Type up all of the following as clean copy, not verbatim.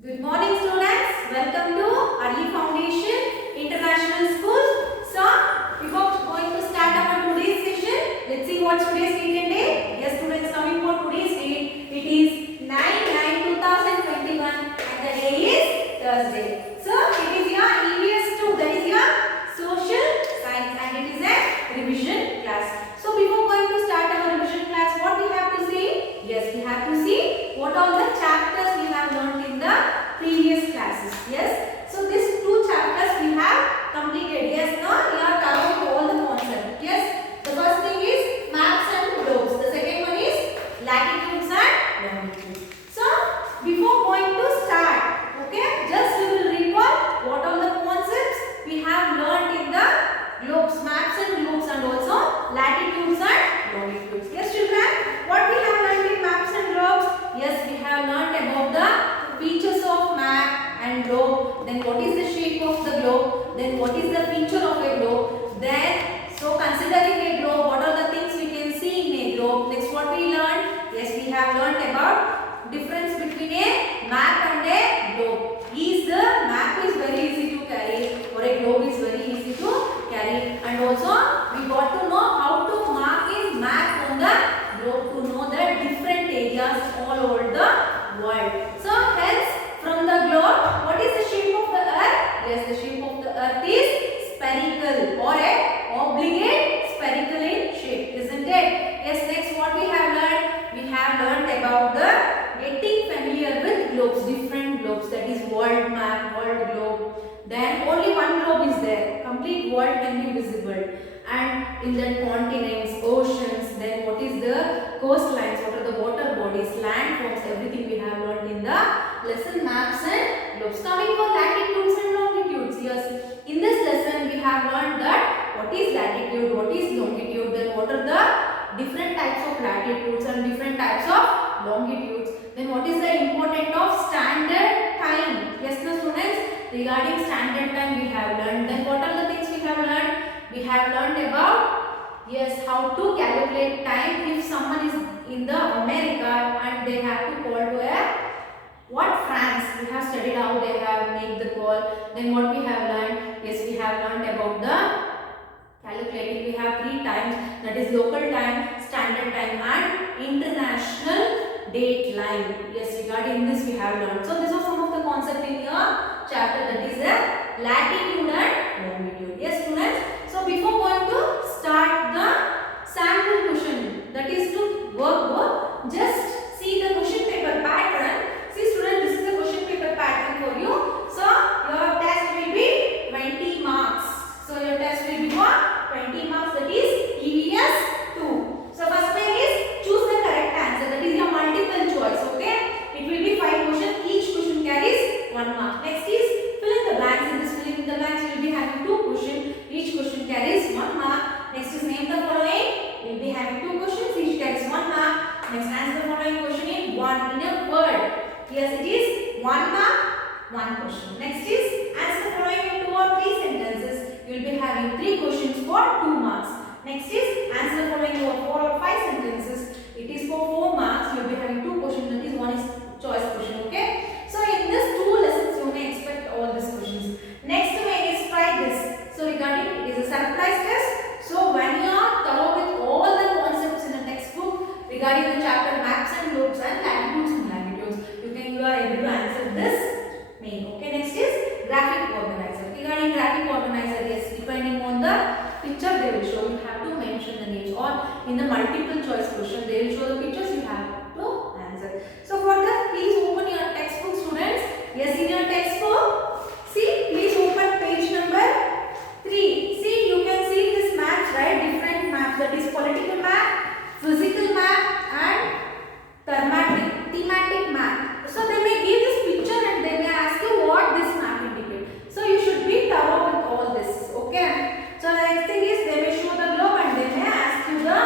Good morning students. Welcome to Early Foundation International School. So, before going to start our today's session, let's see what's today's date and day. Yes students, coming for today's date. It is 9/9/2021 and the day is Thursday. So, it is your EVS 2, that is your Social Science, and it is a revision class. So, before going to start our revision class, what we have to see? Yes, we have to see what all the chapters we have learned in the previous classes. Yes, so these two chapters we have completed. Yes, now we are covering all the concepts. Yes, the first thing is maps and globes. The second one is latitudes and longitudes. So before going to start, okay, just we will recall what all the concepts we have learned in the globes, maps and globes, and also latitudes and longitudes. Yes children, what we have learned in maps and globes? Yes, we have learned about the features of map and globe, then what is the shape of the globe, then what is the feature of a globe, then so considering a globe, what are the things we can see in a globe. Next what we learned? Yes, we have learned about difference between a map and a globe. Is the map is very easy to carry or a globe is very easy to carry, and also we got to know how to mark a map on the globe to know the different areas all over the world. So hence from the globe, what is the shape of the earth? Yes, the shape of the earth is spherical or a obligate spherical in shape, isn't it? Yes, next what we have learned? We have learned about the getting familiar with globes, different globes, that is world map, world globe. Then only one globe is there, complete world can be visible, and in the continents, oceans, then what is the coastlines, what are the water bodies, land forms, everything we have learned in the lesson maps and globes. Coming for latitudes and longitudes, yes, in this lesson we have learned that what is latitude, what is longitude, then what are the different types of latitudes and different types of longitudes, then what is the importance of standard time. Yes no students, regarding standard time we have learned. Then what are the things we have learned? We have learned about, yes, how to calculate time if someone is in the America and they have to call to a what France. We have studied how they have made the call. Then what we have learned? Yes, we have learned about the calculating. We have three times, that is local time, standard time, and international date line. Yes, regarding this we have learned. So these are some of the concepts in your chapter, that is a latitude and longitude. Yes students, so before going to start the sample question, that is to workbook, just see the question paper pattern. See students, this is the question paper pattern for you. So your test will be 20 marks. So your test will be what? 20 marks, that is EVS 2. So first thing is choose the correct answer, that is your multiple choice. Okay, it will be 5 questions, each question carries 1 mark. Next is fill in the blanks. In this fill in the blanks we will be having 2 questions, each question carries 1 mark. Next is name the following, we will be having 2 questions, each carries 1 mark. Next answer the following question in a word. Yes, it is 1 mark, 1 question. Next is answer the following in 2 or 3 sentences. You will be having 3 questions for 2 marks. Next is answer the following in 4 or 5 sentences. It is for 4 marks. You will be having 2 questions, that is one is choice question. Okay. So in this 2 lessons you may expect all these questions. Next way is try this. So regarding it is a surprise test. So when you are thorough with all the concepts in a textbook regarding the chapter maps and globes and latitudes and longitudes, you are able to answer this main. Okay. Next is graphic organizer. Regarding graphic organizer, yes, depending on the picture they will show, you have to mention the names, or in the multiple choice question they will show the pictures, you have to answer. So for that, please open your textbook students. Yes, in your textbook, see, please open page number 3. See, you can see this maps, right? Different maps, that is political map, physical map, and thematic map. So they may give this picture and they may ask you what this map indicates. So you should be thorough with all this. Okay. So the next thing is they may show the globe and they may ask you the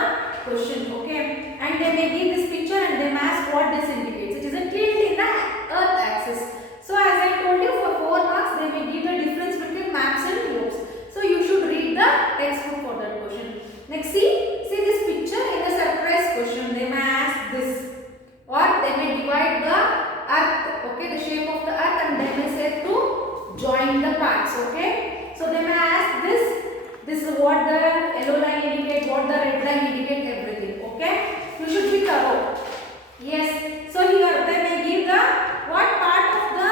question. Okay. And they may give this picture and they may ask what this indicates. It is a tilt in the earth axis. So as I told you, for 4 marks they may give the difference between maps and globes. So you should read the textbook for that question. Next see this picture in the surprise question. They may ask this, or they may divide the earth. Okay, the shape of the earth join the parts. Okay. So they may ask this. This is what the yellow line indicate, what the red line indicate, everything. Okay. You should be thorough. Yes. So here they may give the what part of the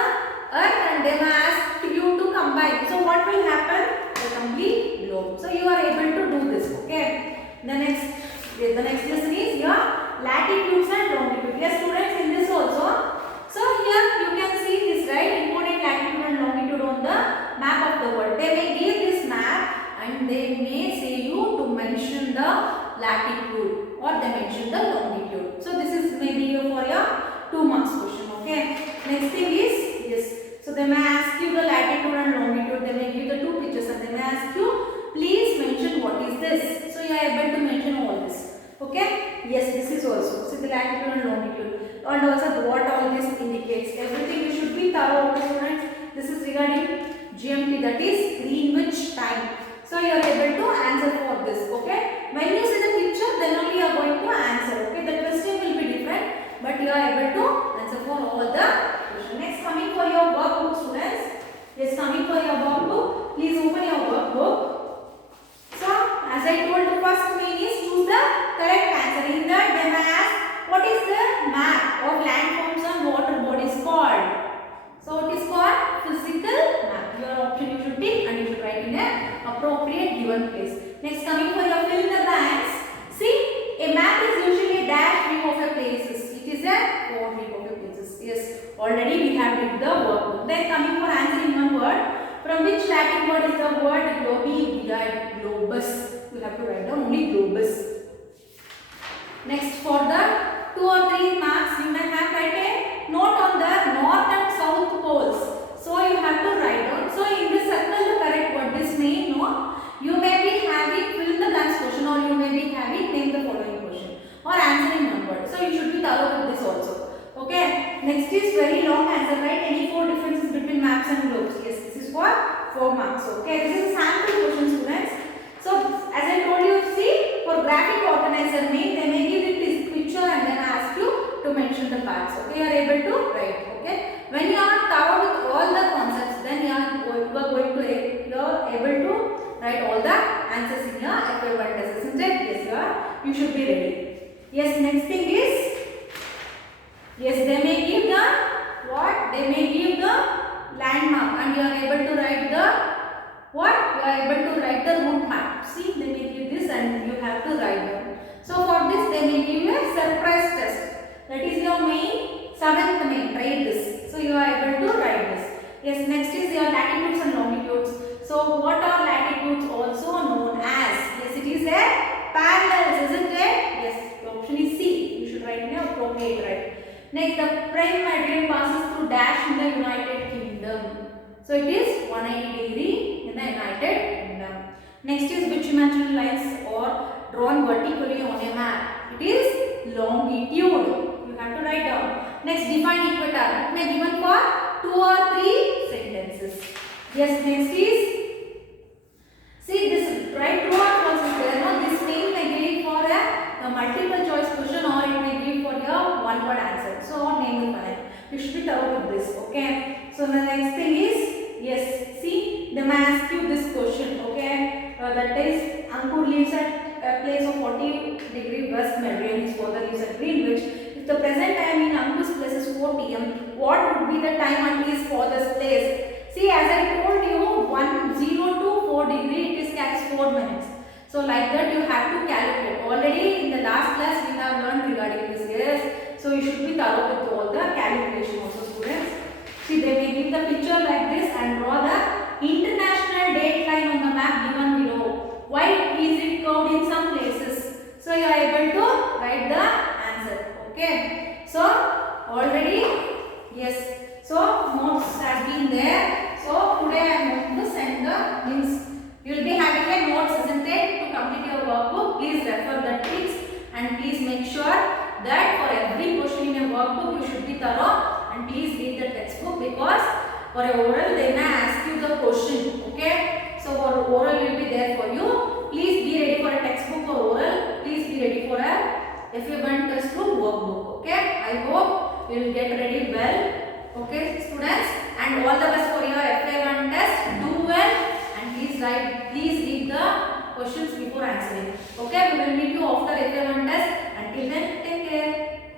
earth and they may ask you to combine. So what will happen? The complete globe. So you are able to do this. Okay. The next lesson is your latitudes and longitude. Yes, students, in this also. So here you can see this, right? Important latitude and longitude on the map of the world. They may give this map and they may say you to mention the latitude or they mention the longitude. So this is maybe for your 2 marks question. Okay. Next thing is yes. So they may ask you the latitude and longitude. They may give the 2 pictures and they may ask you, please mention what is this. So you are able to mention all this. Okay. Yes, this is also. See the latitude and longitude and also what all this indicates. Everything you should be thorough. Okay, students. This is regarding GMT, that is Greenwich time. So you are able to answer for this. Okay. When you see the picture, then only you are going to answer. Okay. The question will be different, but you are able to answer for all the questions. Next, coming for your workbook, students. Yes, coming for your workbook. Please open your workbook. So, as I told, the first main is choose the correct answer. In that, they may ask, what is the map of landforms and water bodies called? So, it is called physical map. Your option you should pick and you should write in an appropriate given place. Next, coming for your fill in the blanks. See, a map is usually a dash view of a places. It is a 4 view of a places. Yes, already we have did the workbook. Then coming for answering one word. From which Latin word is the word globigeride? Globus. You have to write down only globus. Next, for the 2 or 3 marks, you may have write a note on the north and south poles. So you have to write down. So in this circle, the correct word is name. No, you may be having fill in the blanks question or you may be having name the following question or answering one word. So you should be thorough with this also. Okay. Next is very long answer. Write any 4 differences between maps and globes. Yes, this is for 4 marks. Okay. This is a sample question, students. So as I told you, see, for graphic organizer name, they may give this picture and then ask you to mention the parts. Okay. You are able to write. Okay. When you are thorough with all the concepts, then you are able to write all the answers in your FA1 test, isn't it? Yes, you should be ready. Yes, next thing is, yes, they may give the what? They may give the landmark and you are able to write the what? You are able to write the route map. See, they may give this and you have to write them. So for this, they may give you a surprise test. That is your main 7th main. Try this. So you are able to write this. Yes, next is your latitudes and longitudes. So what are latitudes also known as? Yes, it is a parallels, isn't it? Yes, the option is C. You should write in a appropriate right. Next, the prime meridian passes through dash in the United Kingdom. So it is 180 degree in the United Kingdom. Next is which imaginary lines are drawn vertically on a map? It is longitude. You have to write down. Next, define equator. It may be given for 2 or 3 sentences. Yes, next is, see this, write true or false is there. No, this main may give for a multiple choice question or it may give for your one word answer. So name will connect. You should be thorough with this. Okay. So the next thing is, yes, see, they may ask you this question. Okay. That is, Ankur lives at a place of 40 degree west meridian. His father lives at Greenwich. If the present time in Ankur's place is 4 p.m., what would be the time at his father's place? See, as I told you, 0 to 4 degree, it is catches 4 minutes. So like that you have to calculate. Already in the last class we have learned regarding this. Yes. So you should be thorough with all the calculation also, students. See, they may give the picture like this and draw the international date line on the map given below. Why is it curved in some places? So you are able to write the answer. Okay. So already, yes. So notes have been there. So today I am going to send the links. You will be having a notes, isn't it? To complete your workbook, please refer the tricks and please make sure that for every question in a workbook you should be thorough and please read the textbook because for a oral they may ask you the question. Okay? So for oral will be there for you. Please be ready for a textbook or oral. Please be ready for a FA1 test through workbook. Okay? I hope you will get ready well. Okay, students, and all the best for your FA1 Please read the questions before answering. Okay, we will meet you after FA1 test. Until then,